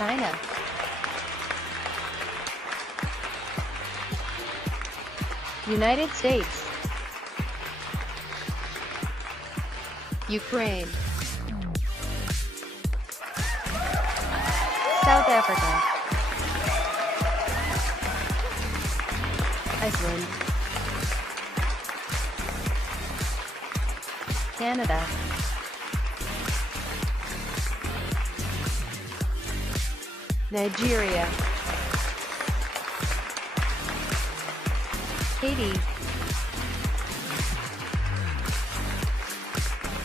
China, United States, Ukraine, South Africa, Iceland, Canada, Nigeria, Haiti,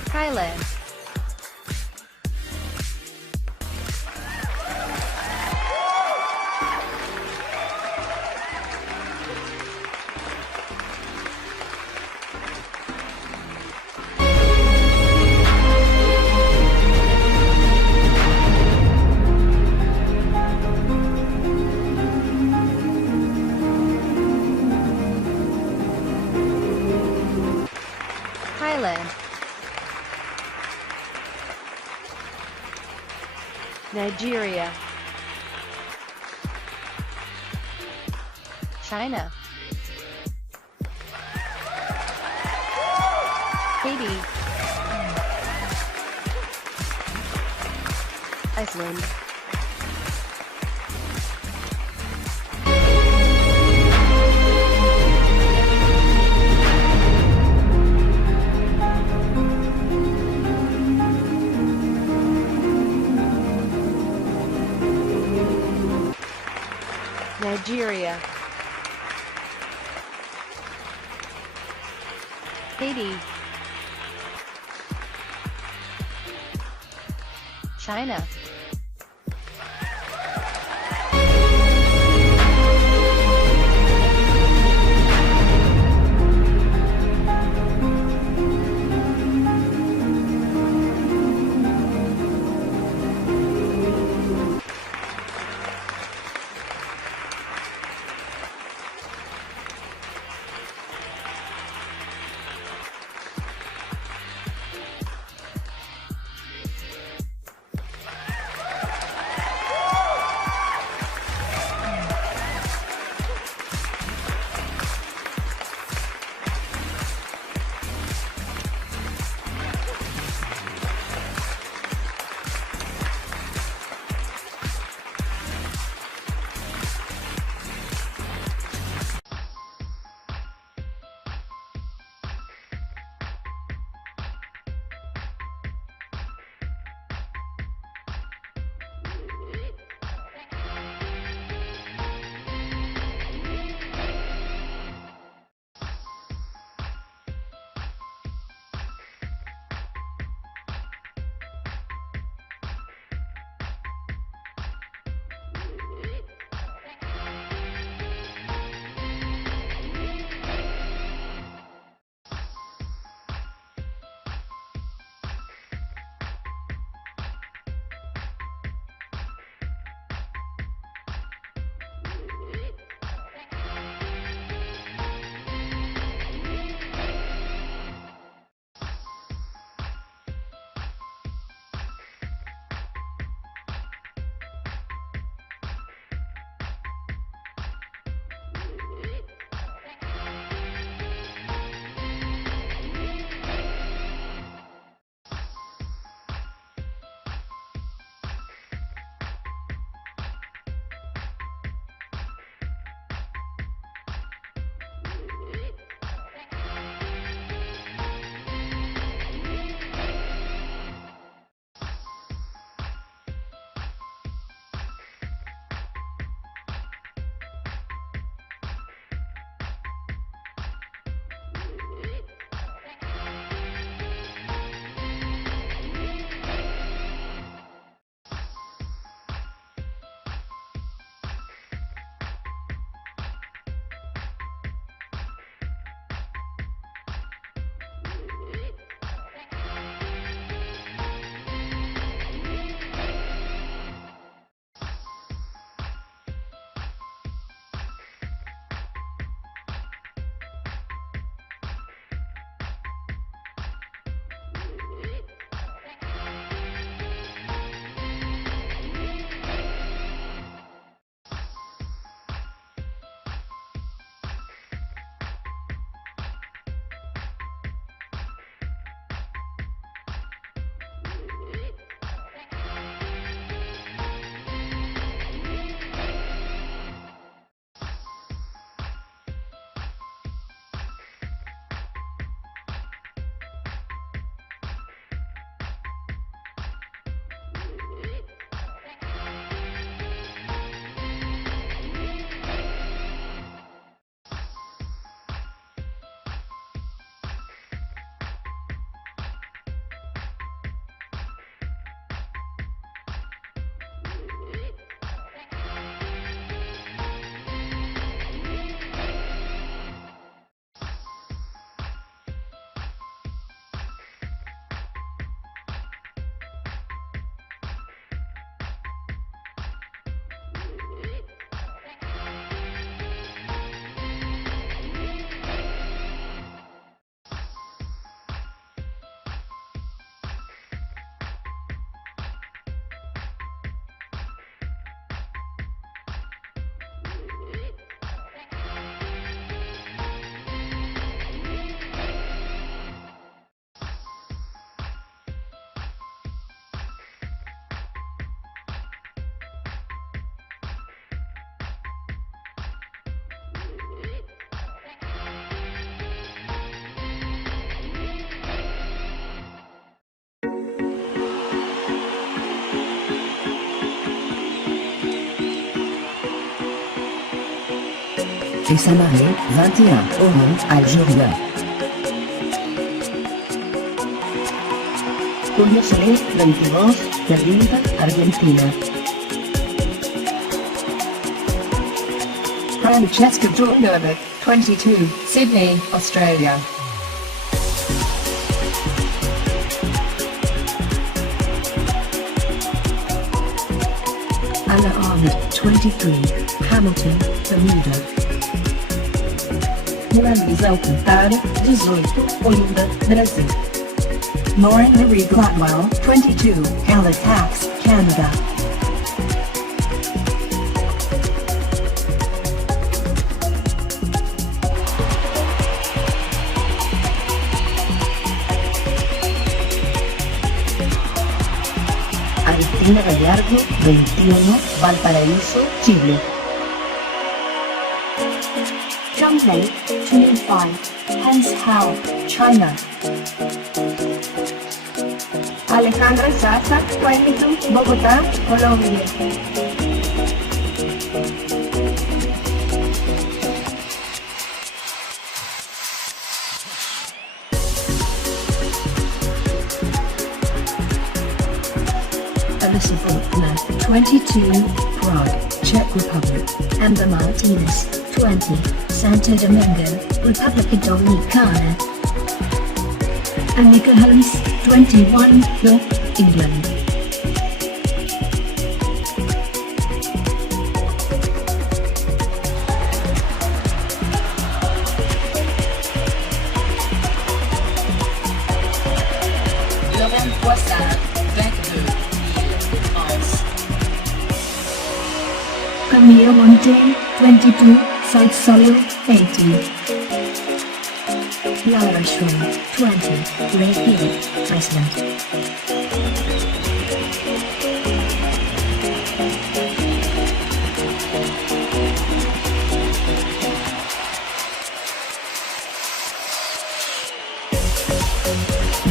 Thailand, Thailand, Nigeria, China, Haiti, Iceland, Nigeria, Haiti, China, et Samané, 21, Oran, Algérie. Julio Solé, 22, Cervinka, Argentina. Francesca Jornovic, 22, Sydney, Australia. Anna Ahmed, 23, Hamilton, Bermuda. Luísa Alcantara, 18, Olinda, Brasil. Lauren Marie Gladwell, 22, Halifax, Canada. Cristina Gallardo, 21, Valparaíso, Chile. Zhang Lei, 25, Hangzhou, China. Alejandra Sasa, 22, Bogotá, Colombia. Alyssa Faulkner, 22, Prague, Czech Republic. Amber Martinez, 20, Santo Domingo, República Dominicana. Annika Holmes, 21, York, England. Laurent Poissard, 22, France. Camille Monte, 22, South Solo, 80. Lara Shaw, 20, Reykjavik, Iceland.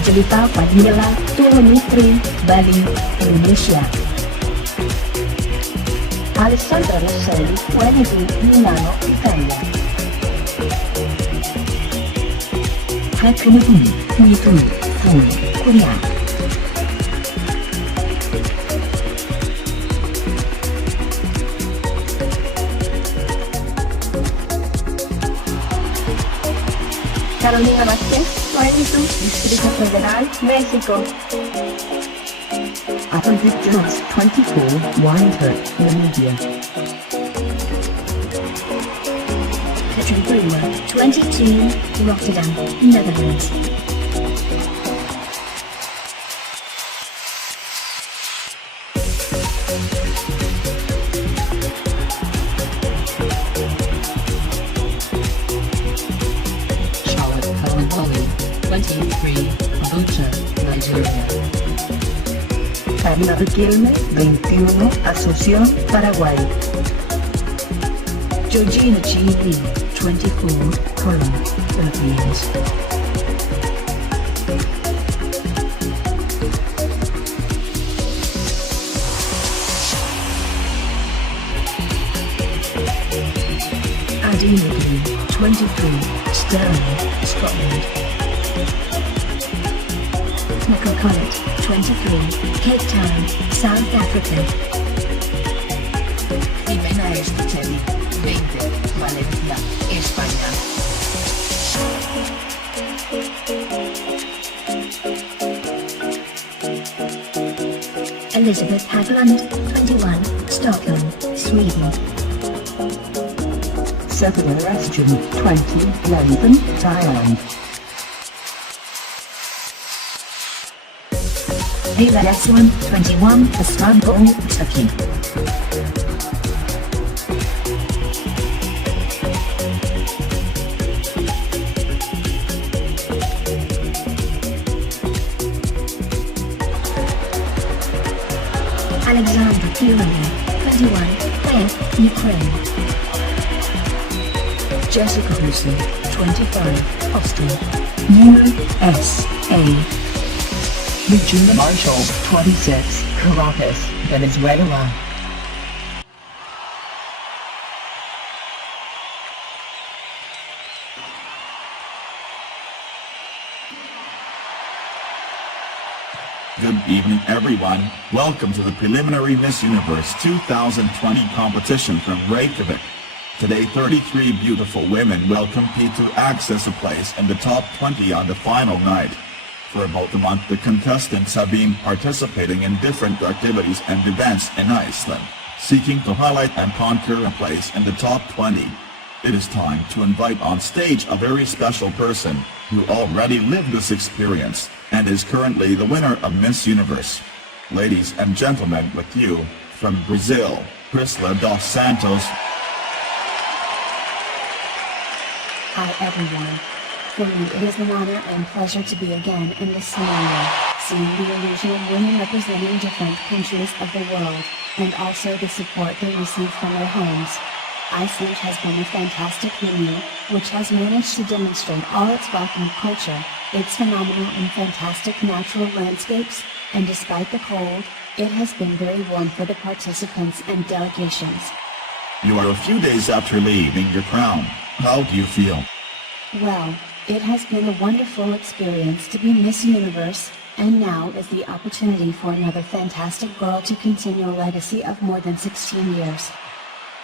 Jelita Fadila, 23, Bali, Indonesia. Alessandra Rosselli, 22, Milano, Italia. Catherine Hu, 22, Seoul, Korea. Carolina Vázquez, 22, Distrito Federal, México. Appleton Jones, 24, Windhoek, Namibia. Katrin Brewer, 22, Rotterdam, Netherlands. Charlotte Kalamboli, 23, Abuja, Nigeria. Karina Riquelme, 21, Asunción, Paraguay. Georgina G. Lee, 24, Colón, Philippines. Adina Green, 23, Stirling, Scotland. Michael Collett, 23, Cape Town, South Africa. Jiménez Bocelli, 20, Valencia, España. Elizabeth Haglund, 21, Stockholm, Sweden. Sefton Restron, 20, London, Thailand. Vila S1, 21, Istanbul, Turkey. Alexander Kirillov, 21, Kiev, Ukraine. Jessica Wilson, 25, Austin, USA. Regina Marshall, 26, Caracas, Venezuela. Good evening everyone, welcome to the preliminary Miss Universe 2020 competition from Reykjavik. Today 33 beautiful women will compete to access a place in the top 20 on the final night. For about a month the contestants have been participating in different activities and events in Iceland, seeking to highlight and conquer a place in the top 20. It is time to invite on stage a very special person who already lived this experience and is currently the winner of Miss Universe. Ladies and gentlemen, with you, from Brazil, Priscila dos Santos. Hi everyone. For me it is an honor and pleasure to be again in this scenario, seeing the illusion of women representing different countries of the world, and also the support they receive from their homes. Iceland has been a fantastic venue, which has managed to demonstrate all its wealth of culture, its phenomenal and fantastic natural landscapes, and despite the cold, it has been very warm for the participants and delegations. You are a few days after leaving your crown. How do you feel? Well, it has been a wonderful experience to be Miss Universe, and now is the opportunity for another fantastic girl to continue a legacy of more than 16 years.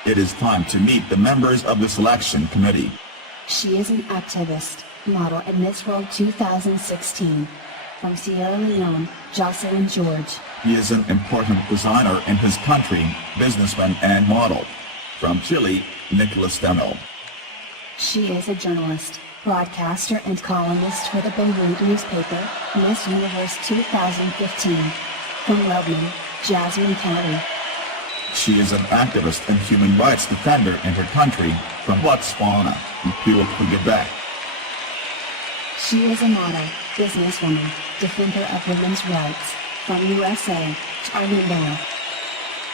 It is time to meet the members of the selection committee. She is an activist, model and Miss World 2016. From Sierra Leone, Jocelyn George. He is an important designer in his country, businessman and model. From Chile, Nicholas Demel. She is a journalist, broadcaster and columnist for the Beirut newspaper, Miss Universe 2015. From Lebanon, Jasmine Kelly. She is an activist and human rights defender in her country, from Botswana, Quebec. She is a model, businesswoman, defender of women's rights, from USA, Armenia.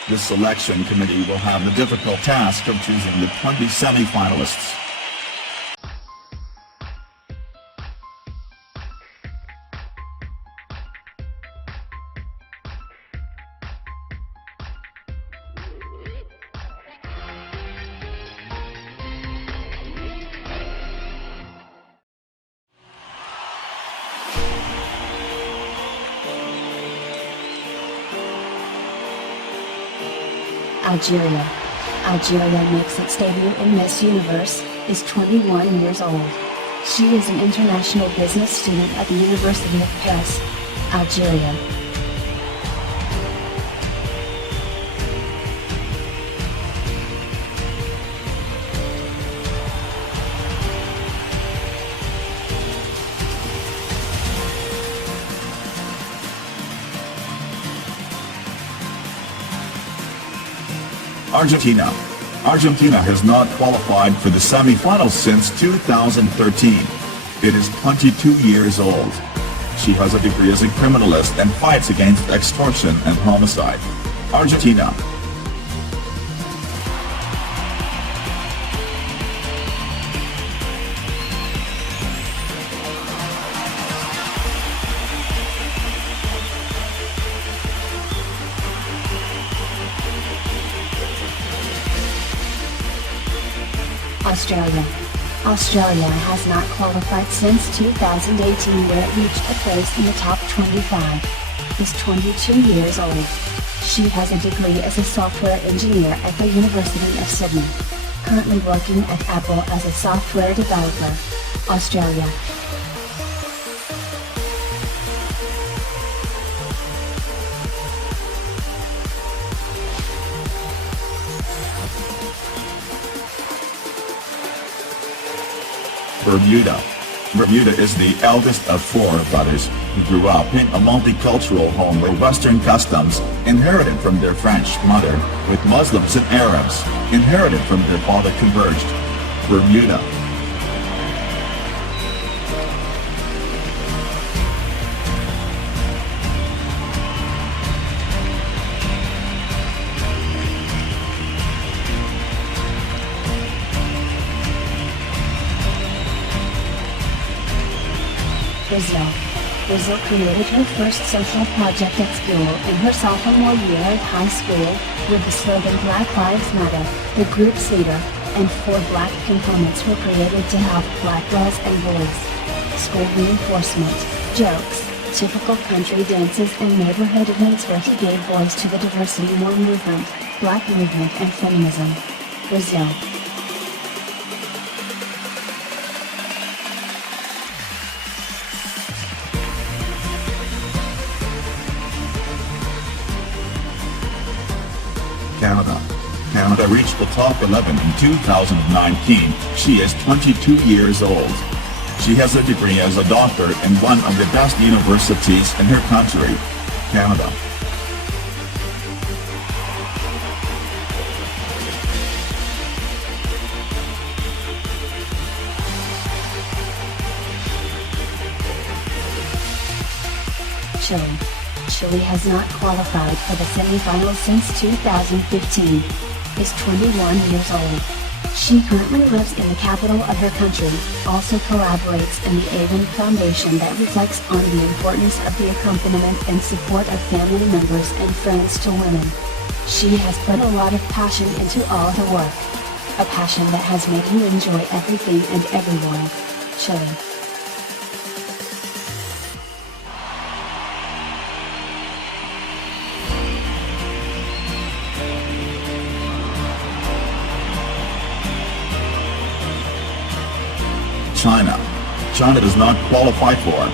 The selection committee will have the difficult task of choosing the 20 semi-finalists. Algeria. Algeria makes its debut in Miss Universe, is 21 years old. She is an international business student at the University of Paris, Algeria. Argentina. Argentina has not qualified for the semi-finals since 2013. It is 22 years old. She has a degree as a criminalist and fights against extortion and homicide. Argentina. Australia. Australia has not qualified since 2018, where it reached a place in the top 25. Is 22 years old. She has a degree as a software engineer at the University of Sydney. Currently working at Apple as a software developer. Australia. Bermuda. Bermuda is the eldest of 4 brothers, who grew up in a multicultural home where Western customs, inherited from their French mother, with Muslims and Arabs, inherited from their father, converged. Bermuda. Brazil. Brazil created her first social project at school in her sophomore year of high school, with the slogan Black Lives Matter. The group's leader, and 4 black components were created to help black girls and boys. School reinforcement, jokes, typical country dances and neighborhood events where he gave voice to the diversity war movement, black movement and feminism. Brazil. Canada. Canada reached the top 11 in 2019. She is 22 years old. She has a degree as a doctor in one of the best universities in her country, Canada. Chile. Chile has not qualified for the semifinals since 2015. Is 21 years old. She currently lives in the capital of her country, also collaborates in the Avon Foundation that reflects on the importance of the accompaniment and support of family members and friends to women. She has put a lot of passion into all her work. A passion that has made you enjoy everything and everyone. Chile. China. China does not qualify for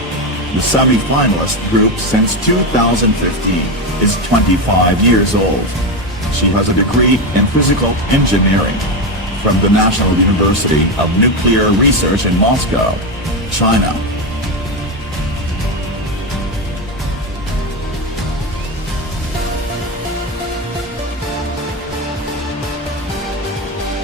the semi-finalist group since 2015, is 25 years old. She has a degree in physical engineering from the National University of Nuclear Research in Moscow, China.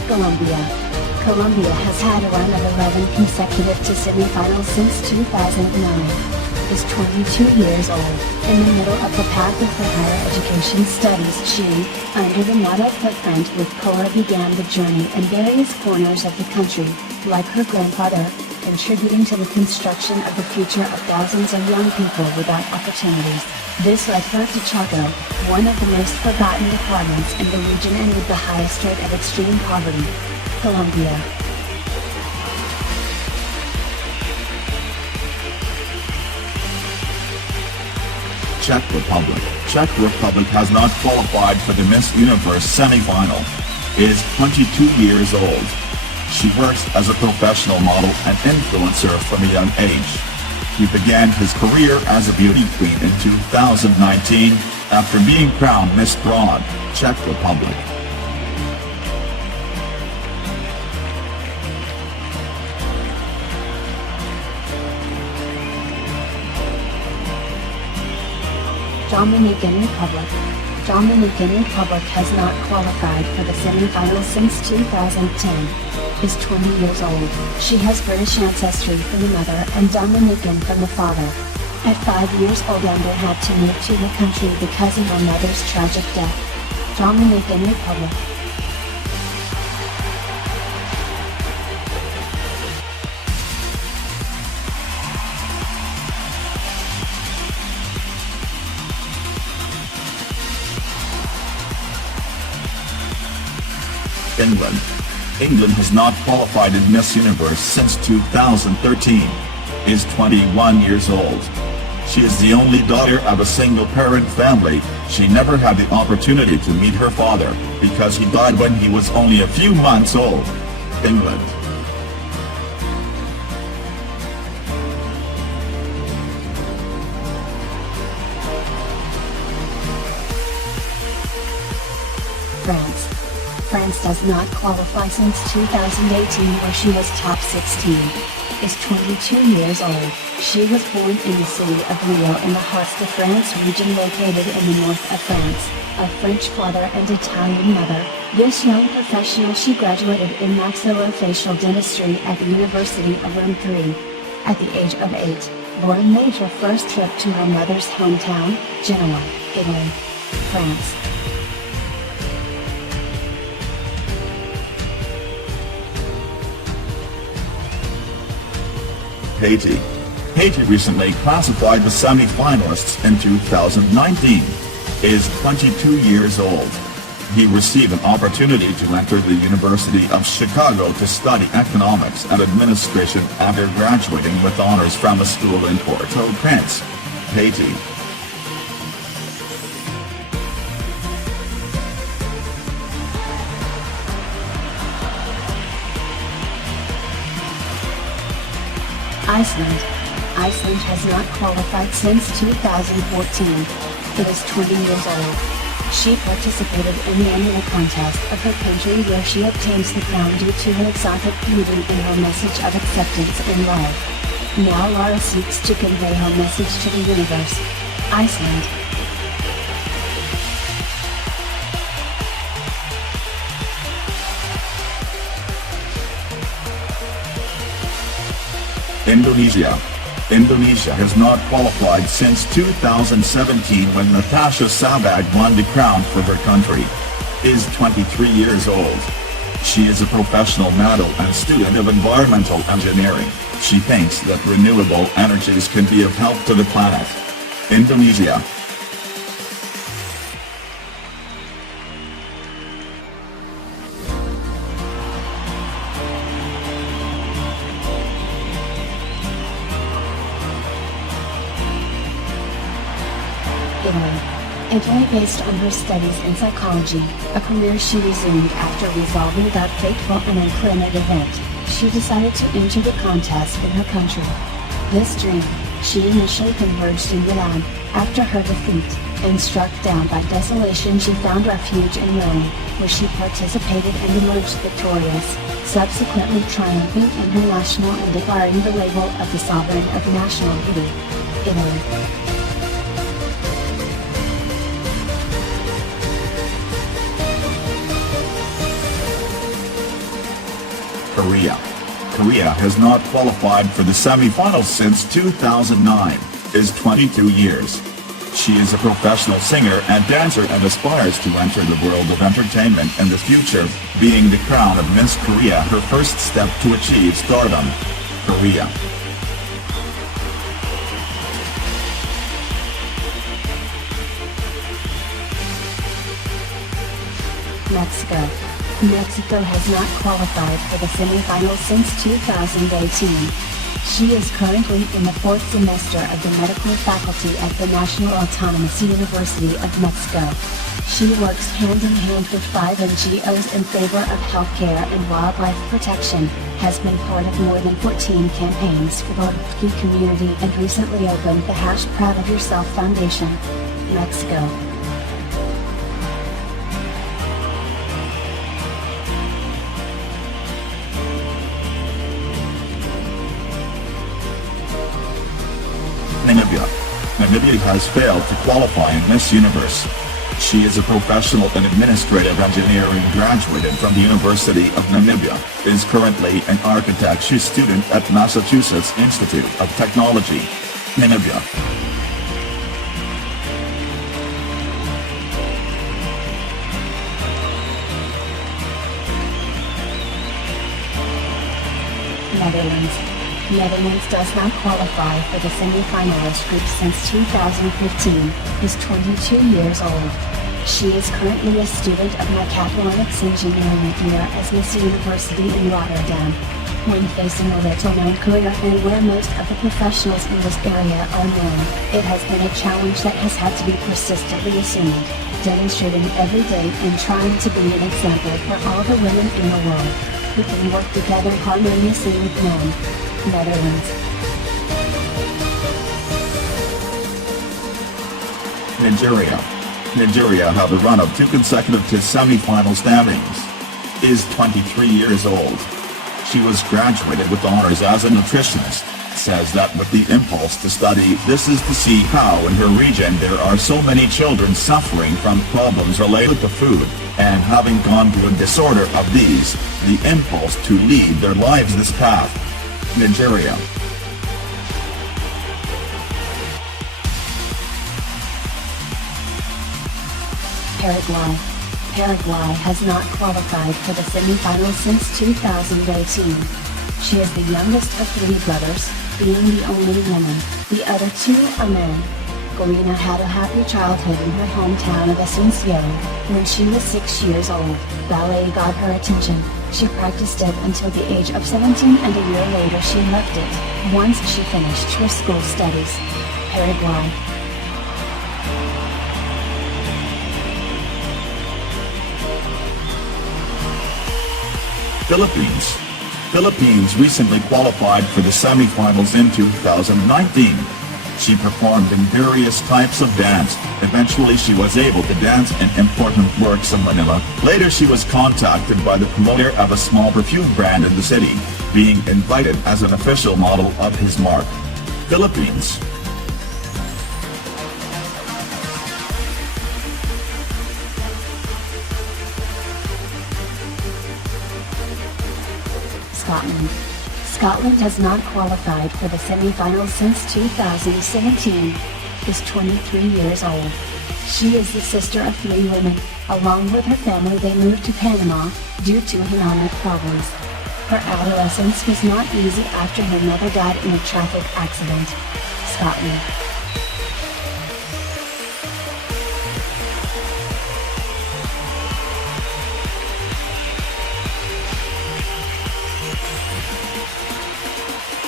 Colombia. Colombia has had a run of 11 consecutive to semifinals since 2009. Is 22 years old. In the middle of the path of her higher education studies, she, under the motto "Footprint with Color," began the journey in various corners of the country, like her grandfather, contributing to the construction of the future of thousands of young people without opportunities. This led her to Chaco, one of the most forgotten departments in the region and with the highest rate of extreme poverty. Colombia. Czech Republic. Czech Republic has not qualified for the Miss Universe semi-final. Is 22 years old. She works as a professional model and influencer from a young age. He began his career as a beauty queen in 2019 after being crowned Miss Broad, Czech Republic. Dominican Republic. Dominican Republic has not qualified for the semifinals since 2010. Is 20 years old. She has British ancestry from the mother and Dominican from the father. At 5 years old, Amber had to move to the country because of her mother's tragic death. Dominican Republic. England. England has not qualified in Miss Universe since 2013. Is 21 years old. She is the only daughter of a single-parent family. She never had the opportunity to meet her father because he died when he was only a few months old. England. France. France does not qualify since 2018 where she was top 16. Is 22 years old. She was born in the city of Lyon in the Hauts-de-France region located in the north of France. A French father and Italian mother, this young professional she graduated in maxillofacial dentistry at the University of Rome III. At the age of 8, Lauren made her first trip to her mother's hometown, Genoa, Italy. France. Haiti. Haiti recently classified the semi-finalists in 2019. Is 22 years old. He received an opportunity to enter the University of Chicago to study economics and administration after graduating with honors from a school in Port-au-Prince. Haiti. Iceland. Iceland has not qualified since 2014. It is 20 years old. She participated in the annual contest of her country where she obtains the crown due to her exotic beauty and her message of acceptance and love. Now Lara seeks to convey her message to the universe. Iceland. Indonesia. Indonesia has not qualified since 2017 when Natasha Sabag won the crown for her country. Is 23 years old. She is a professional model and student of environmental engineering. She thinks that renewable energies can be of help to the planet. Indonesia. Italy based on her studies in psychology, a career she resumed after resolving that fateful and unplanned event. She decided to enter the contest in her country. This dream, she initially converged in Milan. After her defeat, and struck down by desolation, she found refuge in Rome, where she participated and emerged victorious, subsequently triumphing in her national and acquiring the label of the Sovereign of National Beauty. Italy. Korea. Korea has not qualified for the semi-finals since 2009, is 22 years. She is a professional singer and dancer and aspires to enter the world of entertainment in the future, being the crown of Miss Korea her first step to achieve stardom. Korea. Mexico. Mexico has not qualified for the semifinals since 2018. She is currently in the 4th semester of the medical faculty at the National Autonomous University of Mexico. She works hand-in-hand with 5 NGOs in favor of healthcare and wildlife protection, has been part of more than 14 campaigns for the LGBTQ community and recently opened the #Proud of Yourself Foundation. Mexico. Namibia. Namibia has failed to qualify in Miss Universe. She is a professional and administrative engineering graduated from the University of Namibia, is currently an architecture student at Massachusetts Institute of Technology. Namibia. Netherlands. Netherlands does not qualify for the semi-finalist group since 2015, is 22 years old. She is currently a student of mechatronics engineering here as Miss University in Rotterdam. When facing a little-known career and where most of the professionals in this area are known, it has been a challenge that has had to be persistently assumed, demonstrating every day and trying to be an example for all the women in the world, who can work together harmoniously with men. Netherlands. Nigeria. Nigeria had a run of 2 consecutive to semi-final standings. Is 23 years old. She was graduated with honors as a nutritionist. Says that with the impulse to study this is to see how in her region there are so many children suffering from problems related to food, and having gone through a disorder of these, the impulse to lead their lives this path. Nigeria. Paraguay. Paraguay has not qualified for the semifinals since 2018. She is the youngest of 3 brothers, being the only woman. The other 2 are men. Galina had a happy childhood in her hometown of Asuncion. When she was 6 years old, ballet got her attention. She practiced it until the age of 17 and a year later she left it, once she finished her school studies. Paraguay. Philippines recently qualified for the semifinals in 2019. She performed in various types of dance. Eventually she was able to dance in important works in Manila. Later she was contacted by the promoter of a small perfume brand in the city, being invited as an official model of his mark. Philippines. Scotland. Scotland has not qualified for the semi-finals since 2017. Is 23 years old. She is the sister of 3 women. Along with her family they moved to Panama, due to economic problems. Her adolescence was not easy after her mother died in a traffic accident. Scotland.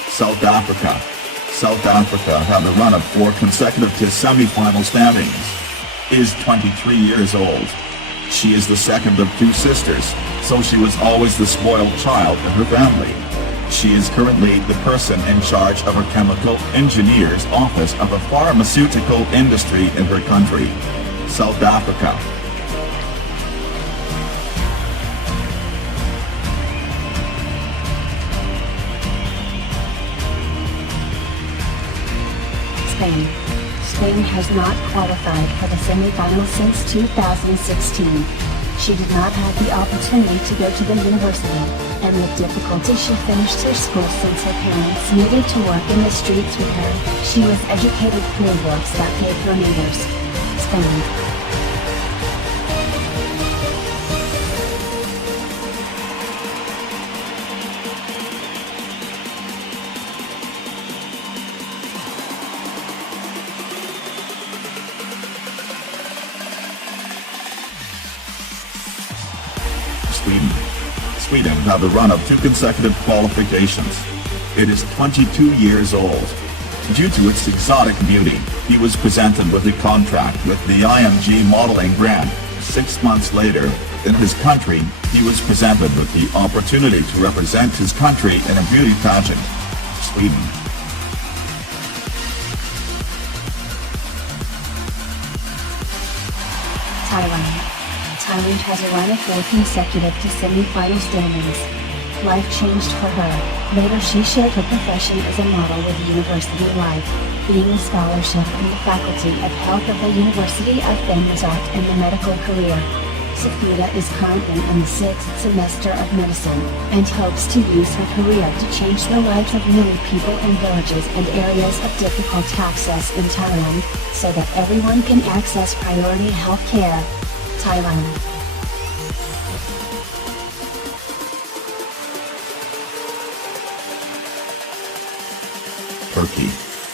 South Africa. South Africa had a run of 4 consecutive to semi-final standings. Is 23 years old. She is the second of 2 sisters, so she was always the spoiled child of her family. She is currently the person in charge of a chemical engineer's office of a pharmaceutical industry in her country. South Africa. Spain. Spain has not qualified for the semi-finals since 2016. She did not have the opportunity to go to the university, and with difficulty she finished her school since her parents needed to work in the streets with her. She was educated through books that paid her neighbors. Spain. Sweden had a run of 2 consecutive qualifications. It is 22 years old. Due to its exotic beauty, he was presented with a contract with the IMG modeling brand. 6 months later, in his country, he was presented with the opportunity to represent his country in a beauty pageant. Sweden. Thailand. Thailand has a run of 4 consecutive to semi-final standings. Life changed for her. Later she shared her profession as a model with University Life, being a scholarship in the Faculty of Health of the University of Ben Resort in the medical career. Sophia is currently in the 6th semester of medicine, and hopes to use her career to change the lives of many people in villages and areas of difficult access in Thailand, so that everyone can access priority health care. Thailand.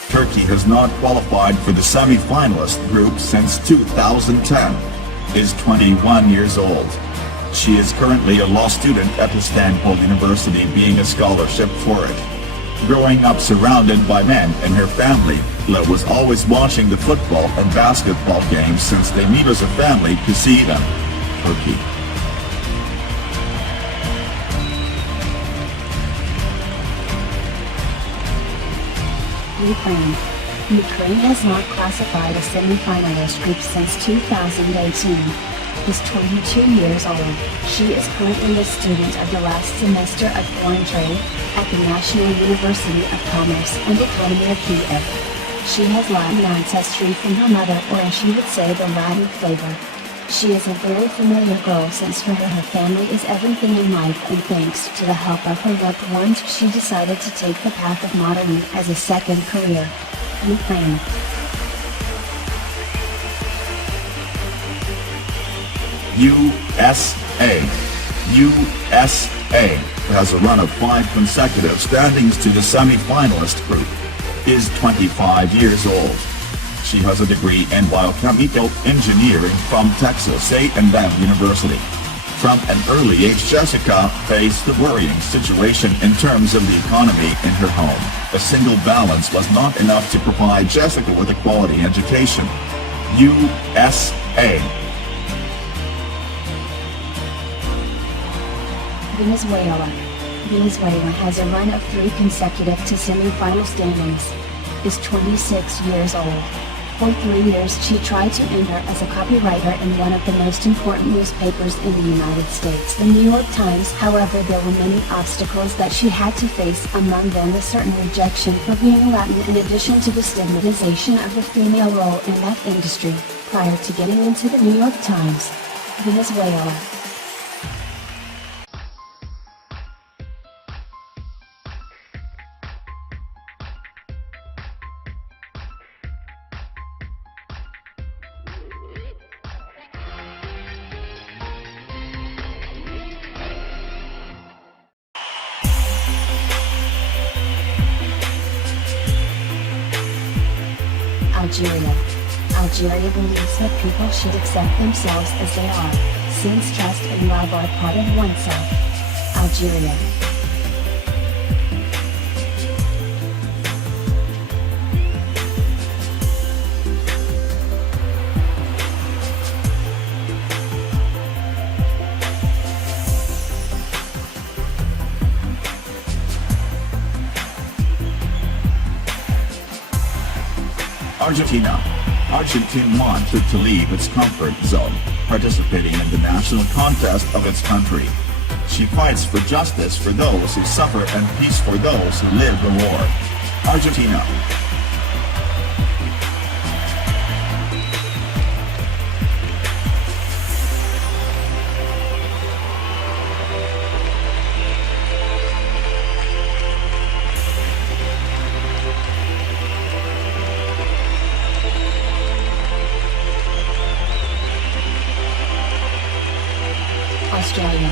Turkey has not qualified for the semi-finalist group since 2010. Is 21 years old. She is currently a law student at Istanbul University, being a scholarship for it. Growing up surrounded by men in her family, Lo was always watching the football and basketball games since they meet as a family to see them. Turkey. Ukraine. Ukraine has not classified a semi-finalist group since 2018. Is 22 years old. She is currently a student of the last semester of foreign trade at the National University of Commerce and Economy of Kiev. She has Latin ancestry from her mother, or as she would say, the Latin flavor. She is a very familiar girl since for her family is everything in life, and thanks to the help of her loved ones she decided to take the path of modeling as a second career. Ukraine. USA has a run of 5 consecutive standings to the semi-finalist group. Is 25 years old. She has a degree in biochemical engineering from Texas A&M University. From an early age, Jessica faced the worrying situation in terms of the economy in her home. A single balance was not enough to provide Jessica with a quality education. USA. Venezuela. Venezuela has a run of 3 consecutive to semi-final standings. Is 26 years old. For 3 years she tried to enter as a copywriter in one of the most important newspapers in the United States, the New York Times. However, there were many obstacles that she had to face, among them a certain rejection for being Latin in addition to the stigmatization of the female role in that industry. Prior to getting into the New York Times, Venezuela. Algeria. Algeria believes that people should accept themselves as they are, since trust and love are part of oneself. Algeria. Argentina. Argentina wanted to leave its comfort zone, participating in the national contest of its country. She fights for justice for those who suffer and peace for those who live the war. Argentina. Australia.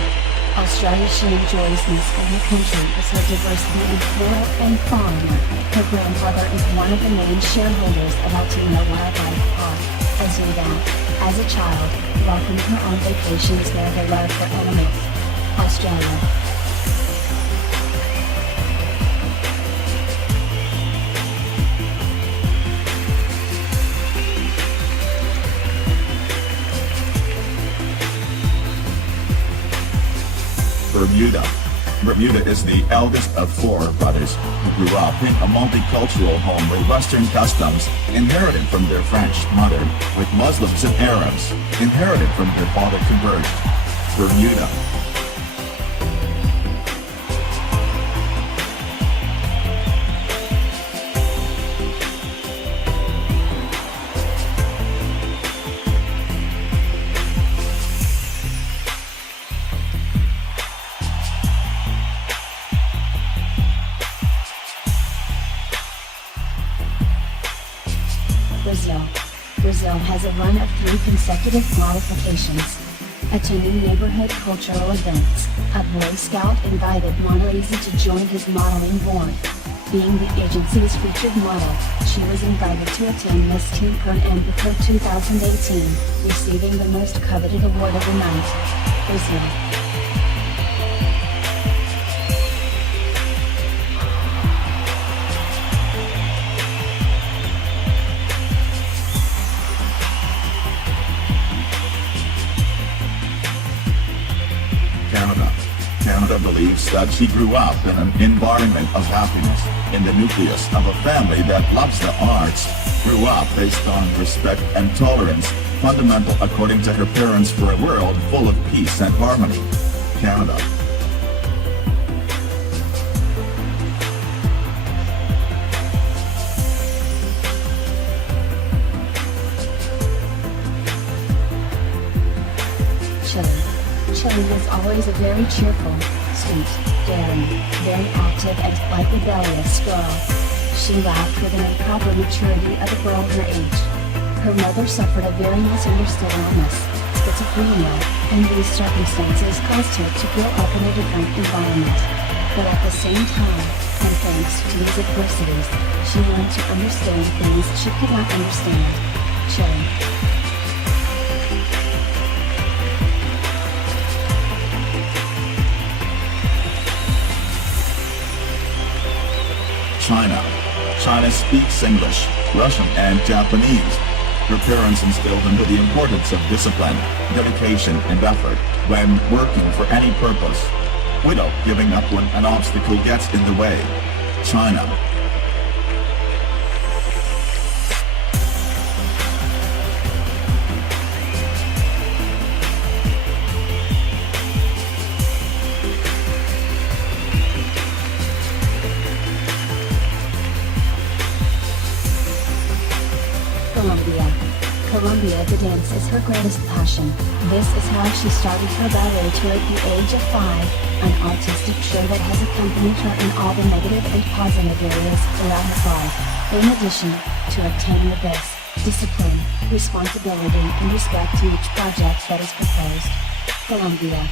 Australia. She enjoys this in the country as her diversity in flora and fauna. Her grandfather is one of the main shareholders of Altina Wildlife Park. As you that, as a child, welcomed her on vacations there. Her love for animals. Australia. Bermuda. Bermuda is the eldest of 4 brothers who grew up in a multicultural home with Western customs, inherited from their French mother, with Muslims and Arabs, inherited from their father converged. Bermuda. Brazil. Brazil has a run of 3 consecutive qualifications. Attending neighborhood cultural events, a Boy Scout invited Mona Lisa to join his modeling board. Being the agency's featured model, she was invited to attend Miss Teen Pernambuco 2018, receiving the most coveted award of the night. Brazil. Canada. Canada believes that she grew up in an environment of happiness, in the nucleus of a family that loves the arts, grew up based on respect and tolerance, fundamental according to her parents for a world full of peace and harmony. Canada. Chile. Chile was always a very cheerful, sweet, daring, very active and quite rebellious girl. She laughed with an improper maturity of a girl her age. Her mother suffered a very misunderstood illness, schizophrenia, and these circumstances caused her to grow up in a different environment. But at the same time, and thanks to these adversities, she learned to understand things she could not understand. Chile. speaks English, Russian and Japanese. Her parents instilled into the importance of discipline, dedication and effort when working for any purpose, without giving up when an obstacle gets in the way. China. Colombia, the dance is her greatest passion. This is how she started her ballet tour at the age of 5, an artistic show that has accompanied her in all the negative and positive areas throughout her life. In addition to obtaining this, discipline, responsibility and respect to each project that is proposed. Colombia.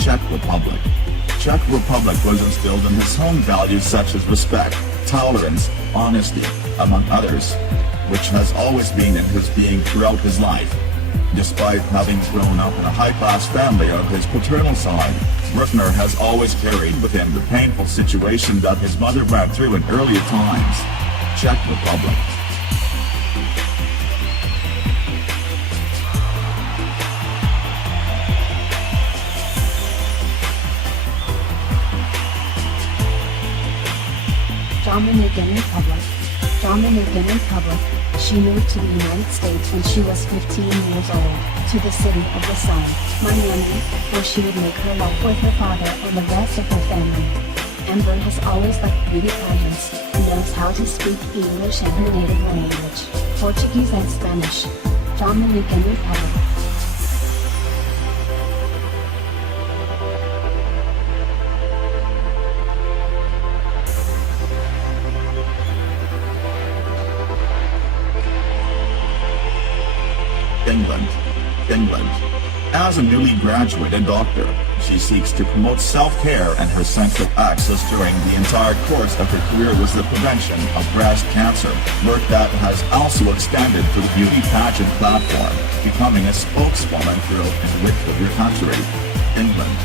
Czech Republic. Czech Republic was instilled in his home values such as respect, tolerance, honesty, among others, which has always been in his being throughout his life. Despite having grown up in a high-class family on his paternal side, Bruckner has always carried with him the painful situation that his mother went through in earlier times. Czech Republic. Dominican Republic. Dominican Republic. She moved to the United States when she was 15 years old, to the city of the sun, Miami, where she would make her life with her father and the rest of her family. Amber has always liked beauty pageants, knows how to speak English and her native language, Portuguese and Spanish. Dominican Republic. England. As a newly graduated doctor, she seeks to promote self-care, and her central access during the entire course of her career was the prevention of breast cancer, work that has also extended to the beauty pageant platform, becoming a spokeswoman throughout and with your country, England.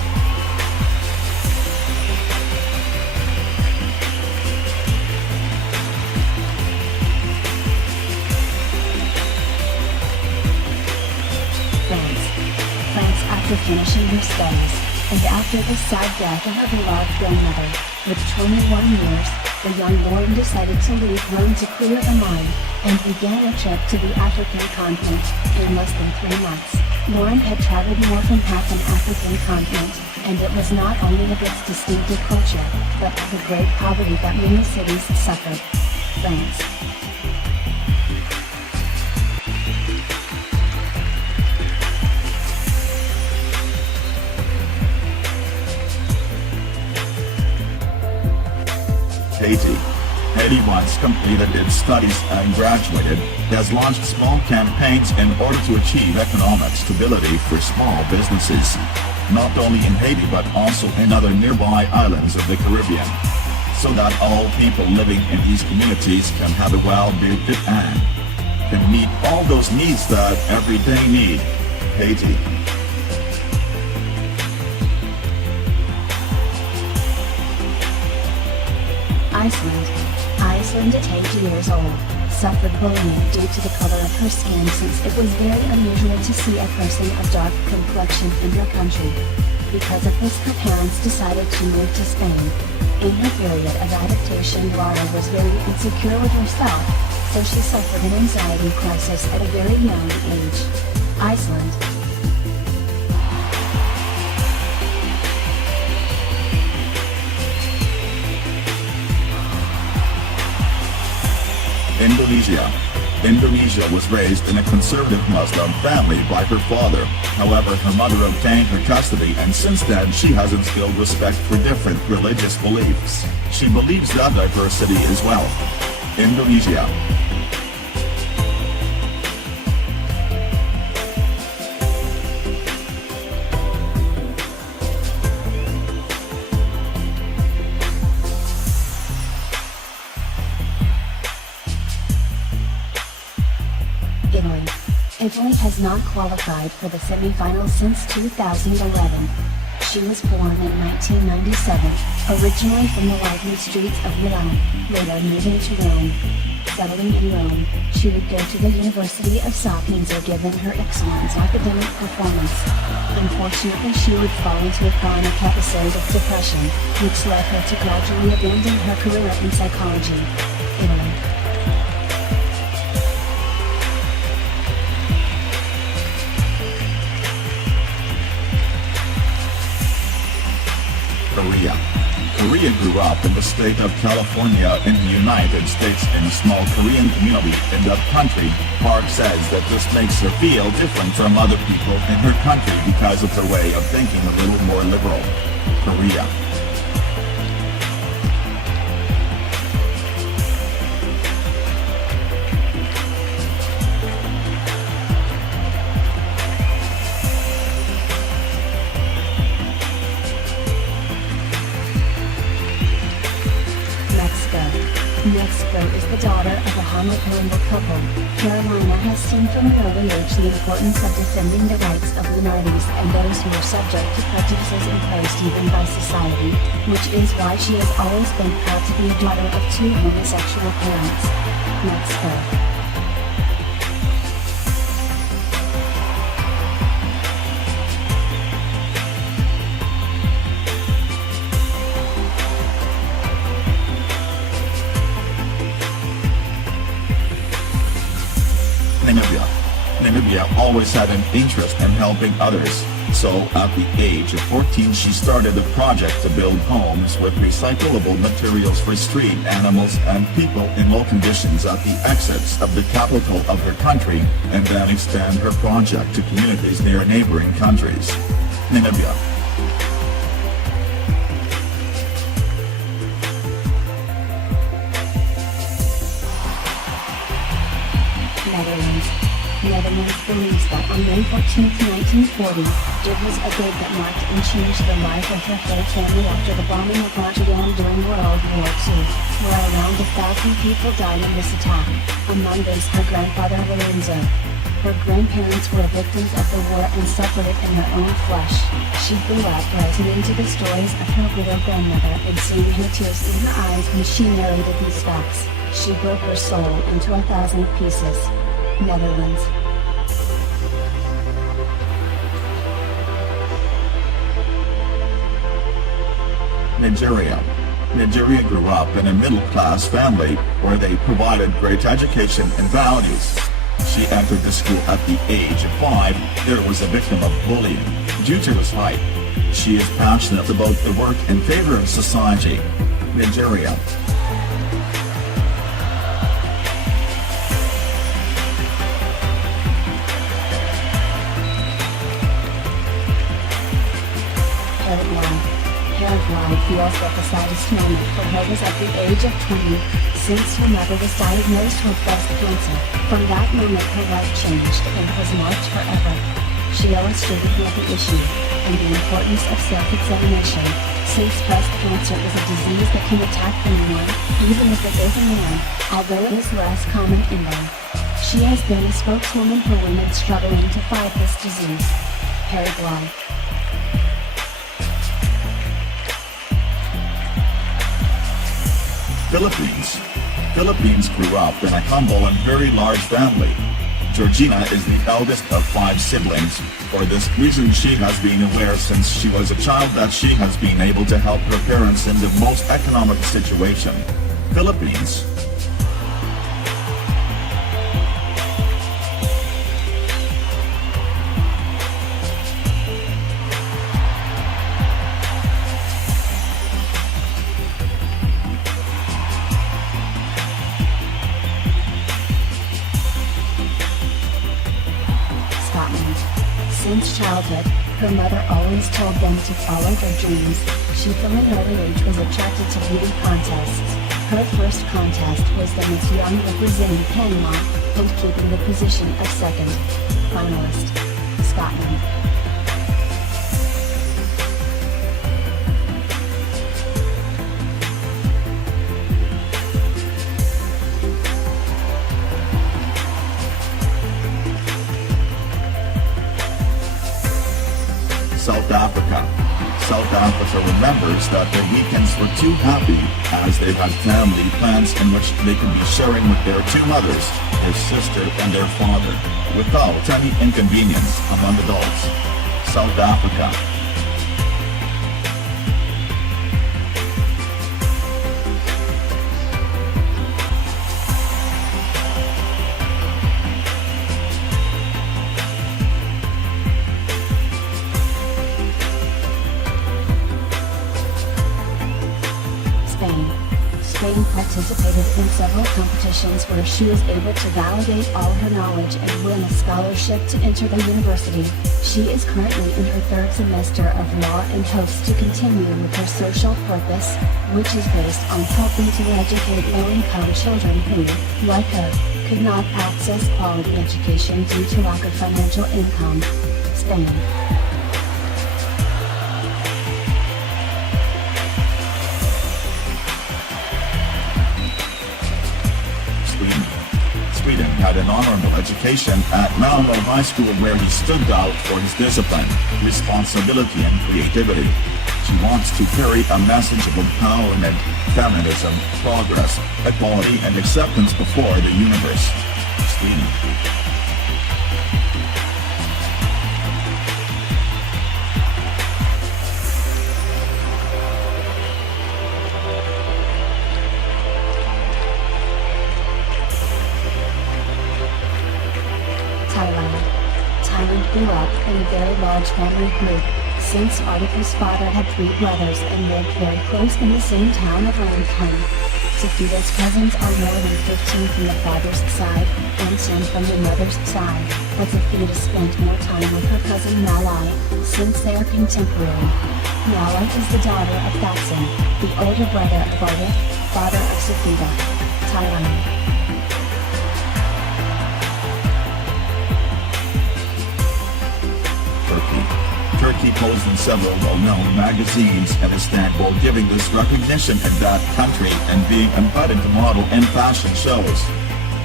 After finishing her studies, and after the sad death of her beloved grandmother, with 21 years, the young Lauren decided to leave home to clear her mind, and began a trip to the African continent. In less than 3 months, Lauren had traveled more than half an African continent, and it was not only of its distinctive culture, but of the great poverty that many cities suffered. France. Haiti once completed its studies and graduated, has launched small campaigns in order to achieve economic stability for small businesses, not only in Haiti but also in other nearby islands of the Caribbean, so that all people living in these communities can have a well-built and can meet all those needs that every day need. Haiti. Iceland at 8 years old, suffered bullying due to the color of her skin, since it was very unusual to see a person of dark complexion in her country. Because of this, her parents decided to move to Spain. In her period of adaptation, Laura was very insecure with herself, so she suffered an anxiety crisis at a very young age. Iceland. Indonesia was raised in a conservative Muslim family by her father. However, her mother obtained her custody, and since then she has instilled respect for different religious beliefs. She believes that diversity is wealth. Indonesia. Italy. Italy has not qualified for the semi-finals since 2011. She was born in 1997, originally from the lively streets of Milan, later moving to Rome. Settling in Rome, she would go to the University of Sapienza given her excellent academic performance. Unfortunately, she would fall into a chronic episode of depression, which led her to gradually abandon her career in psychology. Italy. Korea. Korea grew up in the state of California in the United States in a small Korean community in that country. Park says that this makes her feel different from other people in her country because of her way of thinking a little more liberal. Korea. Mexico is the daughter of a homoparental couple. Carolina has seen from an early age the importance of defending the rights of minorities and those who are subject to prejudices imposed even by society, which is why she has always been proud to be a daughter of two homosexual parents. Mexico. Namibia always had an interest in helping others, so at the age of 14 she started a project to build homes with recyclable materials for street animals and people in low conditions at the exits of the capital of her country, and then expand her project to communities near neighboring countries. Namibia. Netherlands believes that on May 14, 1940, Did was a date that marked and changed the life of her whole family after the bombing of Rotterdam during World War II, where around 1,000 people died in this attack, among those her grandfather Lorenzo. Her grandparents were victims of the war and suffered it in their own flesh. She grew up listening to the stories of her widow grandmother and seeing her tears in her eyes when she narrated these facts. She broke her soul into 1,000 pieces. Netherlands. Nigeria. Nigeria grew up in a middle-class family where they provided great education and values. She entered the school at the age of 5. There was a victim of bullying due to his height. She is passionate about the work in favor of society. Nigeria. Paraguay feels that the saddest moment for her was at the age of 20, since her mother was diagnosed with breast cancer. From that moment her life changed and was marked forever. She illustrated here the issue, and the importance of self-examination, since breast cancer is a disease that can attack anyone, even if it is a man, although it is less common in men. She has been a spokeswoman for women struggling to fight this disease. Paraguay. Philippines. Philippines grew up in a humble and very large family. Georgina is the eldest of 5 siblings. For this reason she has been aware since she was a child that she has been able to help her parents in the most economic situation. Philippines. Since childhood, her mother always told them to follow their dreams. She from an early age was attracted to beauty contests. Her first contest was the Miss Young representing Panama, and keeping the position of second. Finalist. Scotland. South Africa. South Africa remembers that their weekends were too happy as they had family plans in which they could be sharing with their two mothers, their sister and their father, without any inconvenience among adults. South Africa. Spain participated in several competitions where she was able to validate all her knowledge and win a scholarship to enter the university. She is currently in her third semester of law and hopes to continue with her social purpose, which is based on helping to educate low-income children who, like her, could not access quality education due to lack of financial income. Spain. Sweden had an honorable education at Malmö High School where he stood out for his discipline, responsibility and creativity. She wants to carry a message of empowerment, feminism, progress, equality and acceptance before the universe. Sweden. Thailand grew up in a very large family group, since Artifa's father had 3 brothers and lived very close in the same town of Lamphun. Safida's cousins are more than 15 from the father's side, and 10 from the mother's side, but Safida spent more time with her cousin Malai, since they are contemporary. Malai is the daughter of Fatsin, the older brother of Artif, father of Safida. Thailand. Turkey posed in several well-known magazines in Istanbul, giving this recognition in that country and being invited to model in fashion shows.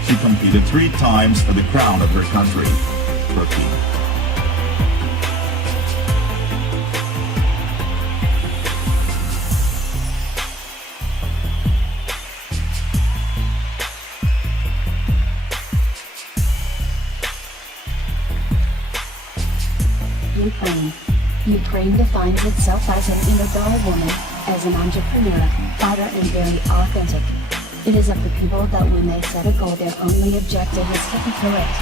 She competed 3 times for the crown of her country, Turkey. Ukraine. Ukraine defines itself as an inner woman, as an entrepreneur, fighter and very authentic. It is of the people that when they set a goal their only objective is to fulfill it.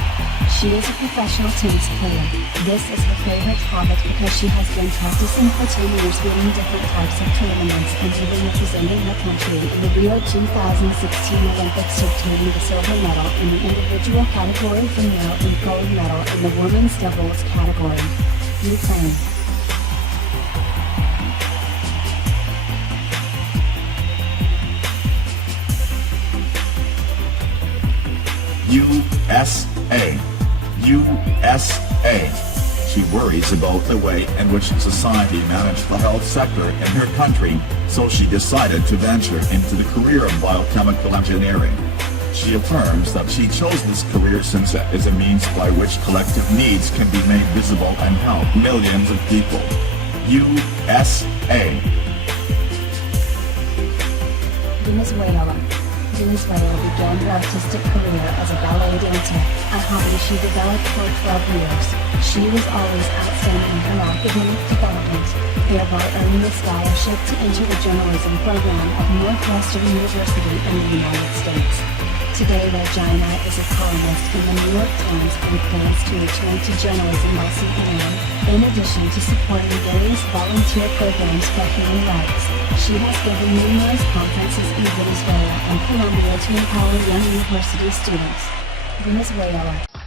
She is a professional tennis player. This is her favorite hobby because she has been practicing for 10 years winning different types of tournaments and even representing her country in the Rio 2016 Olympics, obtaining the silver medal in the individual category for male and gold medal in the women's doubles category. Ukraine. USA. USA. She worries about the way in which society managed the health sector in her country, so she decided to venture into the career of biochemical engineering. She affirms that she chose this career since it is a means by which collective needs can be made visible and help millions of people. USA. Venezuela. Venezuela began her artistic career as a ballet dancer, a hobby she developed for 12 years. She was always outstanding in her academic development, thereby earning a scholarship to enter the journalism program of Northwestern University in the United States. Today Regina is a columnist in the New York Times and plans to return to journalism by CNN, in addition to supporting various volunteer programs for human rights. She has given numerous conferences in Venezuela and Colombia to empower young university students. Venezuela.